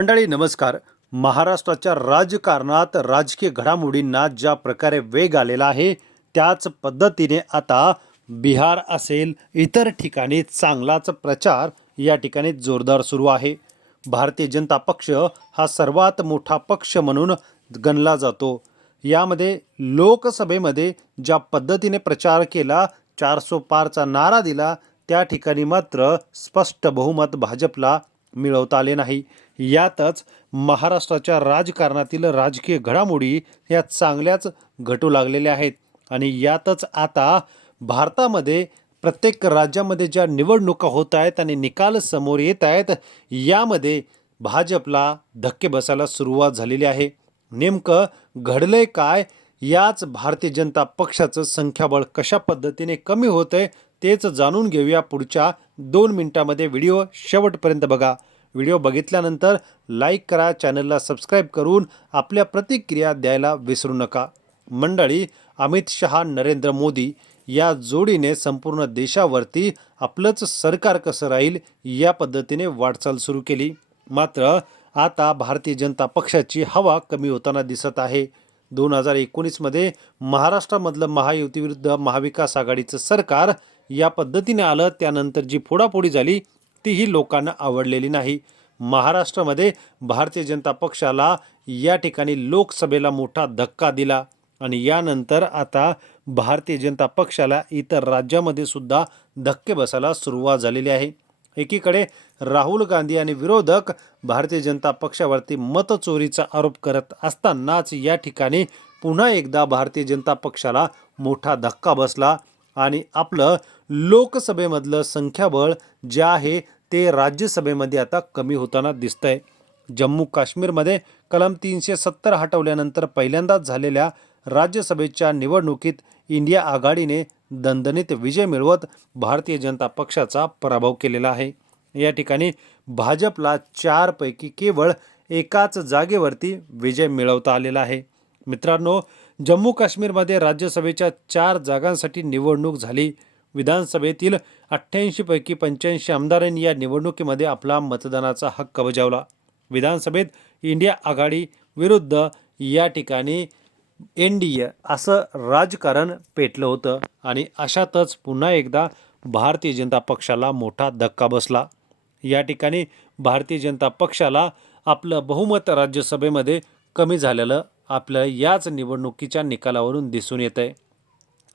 मंडळी नमस्कार. महाराष्ट्राच्या राजकारणात राजकीय घडामोडींना ज्या प्रकारे वेग आलेला आहे त्याच पद्धतीने आता बिहार असेल इतर ठिकाणी चांगलाच प्रचार या ठिकाणी जोरदार सुरू आहे. भारतीय जनता पक्ष हा सर्वात मोठा पक्ष म्हणून गणला जातो. यामध्ये लोकसभेमध्ये ज्या पद्धतीने प्रचार केला चारसो पारचा नारा दिला त्या ठिकाणी मात्र स्पष्ट बहुमत भाजपला मिळवता आले नाही. यातच महाराष्ट्राच्या राजकारणातील राजकीय घडामोडी ह्या चांगल्याच घटू लागलेल्या आहेत. आणि यातच आता भारतामध्ये प्रत्येक राज्यामध्ये ज्या निवडणुका होत आहेत आणि निकाल समोर येत आहेत यामध्ये भाजपला धक्के बसायला सुरुवात झालेली आहे. नेमकं घडलंय काय? याच भारतीय जनता पक्षाचं संख्याबळ कशा पद्धतीने कमी होतंय तेच जाणून घेऊया पुढच्या दोन मिनिटामध्ये. व्हिडिओ शेवटपर्यंत बघा. व्हिडिओ बघितल्यानंतर लाईक करा चॅनलला सबस्क्राईब करून आपल्या प्रतिक्रिया द्यायला विसरू नका. मंडळी अमित शहा नरेंद्र मोदी या जोडीने संपूर्ण देशावरती आपलंच सरकार कसं राहील या पद्धतीने वाटचाल सुरू केली. मात्र आता भारतीय जनता पक्षाची हवा कमी होताना दिसत आहे. दोन हजार एकोणीसमध्ये महाराष्ट्रामधलं महायुतीविरुद्ध महाविकास आघाडीचं सरकार या पद्धतीने आलं त्यानंतर जी फोडाफोडी झाली तीही लोकांना आवडलेली नाही. महाराष्ट्रामध्ये भारतीय जनता पक्षाला या ठिकाणी लोकसभेला मोठा धक्का दिला आणि यानंतर आता भारतीय जनता पक्षाला इतर राज्यामध्ये सुद्धा धक्के बसायला सुरुवात झालेली आहे. एकीकडे राहुल गांधी आणि विरोधक भारतीय जनता पक्षावरती मतचोरीचा आरोप करत असतानाच या ठिकाणी पुन्हा एकदा भारतीय जनता पक्षाला मोठा धक्का बसला. आणि आपलं लोकसभेमधलं संख्याबळ जे आहे ते राज्यसभेमध्ये आता कमी होताना दिसतंय. जम्मू काश्मीरमध्ये कलम तीनशे सत्तर हटवल्यानंतर पहिल्यांदाच झालेल्या राज्यसभेच्या निवडणुकीत इंडिया आघाडीने दणदणीत विजय मिळवत भारतीय जनता पक्षाचा पराभव केलेला आहे. या ठिकाणी भाजपला चारपैकी केवळ एकाच जागेवरती विजय मिळवता आलेला आहे. मित्रांनो जम्मू काश्मीरमध्ये राज्यसभेच्या चार जागांसाठी निवडणूक झाली. विधानसभेतील अठ्ठ्याऐंशीपैकी पंच्याऐंशी आमदारांनी या निवडणुकीमध्ये आपला मतदानाचा हक्क बजावला. विधानसभेत इंडिया आघाडी विरुद्ध या ठिकाणी एन डी ए असं राजकारण पेटलं होतं आणि अशातच पुन्हा एकदा भारतीय जनता पक्षाला मोठा धक्का बसला. या ठिकाणी भारतीय जनता पक्षाला आपलं बहुमत राज्यसभेमध्ये कमी झालेलं आपल्या याच निवडणुकीच्या निकालावरून दिसून येत आहे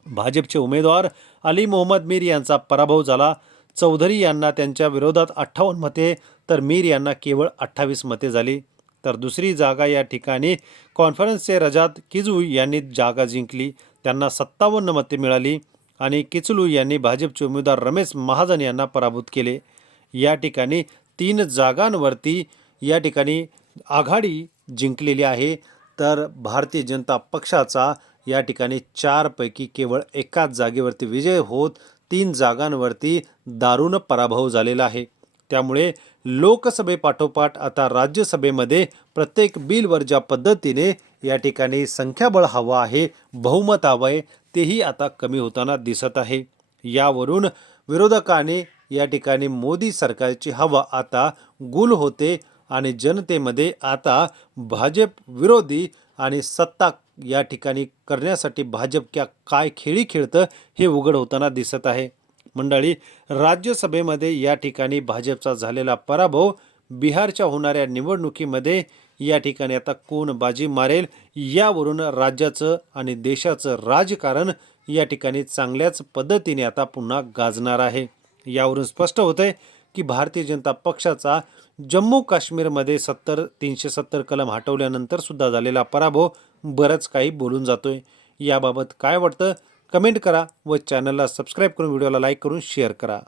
भाजपचे उमेदवार अली मोहम्मद मीर यांचा पराभव झाला. चौधरी यांना त्यांच्या विरोधात अठ्ठावन्न मते तर मीर यांना केवळ अठ्ठावीस मते झाली. तर दुसरी जागा या ठिकाणी कॉन्फरन्सचे रजात किजू यांनी जागा जिंकली. त्यांना सत्तावन्न मते मिळाली आणि किचलू यांनी भाजपचे उमेदवार रमेश महाजन यांना पराभूत केले. या ठिकाणी तीन जागांवरती या ठिकाणी आघाडी जिंकलेली आहे. तर भारतीय जनता पक्षाचा या ठिकाणी चारपैकी केवळ एकाच जागेवरती विजय होत तीन जागांवरती दारुण पराभव झालेला आहे. त्यामुळे लोकसभेपाठोपाठ आता राज्यसभेमध्ये प्रत्येक बिलवर ज्या पद्धतीने या ठिकाणी संख्याबळ हवं आहे बहुमत हवं आहे तेही आता कमी होताना दिसत आहे. यावरून विरोधकाने या ठिकाणी मोदी सरकारची हवा आता गुल होते आणि जनतेमध्ये आता भाजप विरोधी आणि सत्ता या ठिकाणी करण्यासाठी भाजप क्या काय खेळी खेळतं हे उघड होताना दिसत आहे. मंडळी राज्यसभेमध्ये या ठिकाणी भाजपचा झालेला पराभव बिहारच्या होणाऱ्या निवडणुकीमध्ये या ठिकाणी आता कोण बाजी मारेल यावरून राज्याचं आणि देशाचं राजकारण या ठिकाणी चांगल्याच पद्धतीने आता पुन्हा गाजणार आहे. यावरून स्पष्ट होतंय की भारतीय जनता पक्षाचा जम्मू काश्मीरमध्ये सत्तर तीनशे सत्तर कलम हटवल्यानंतर सुद्धा झालेला पराभव बरंच काही बोलून जातोय. याबाबत काय वाटतं? कमेंट करा व चॅनलला सबस्क्राईब करून व्हिडिओला लाईक करून शेअर करा.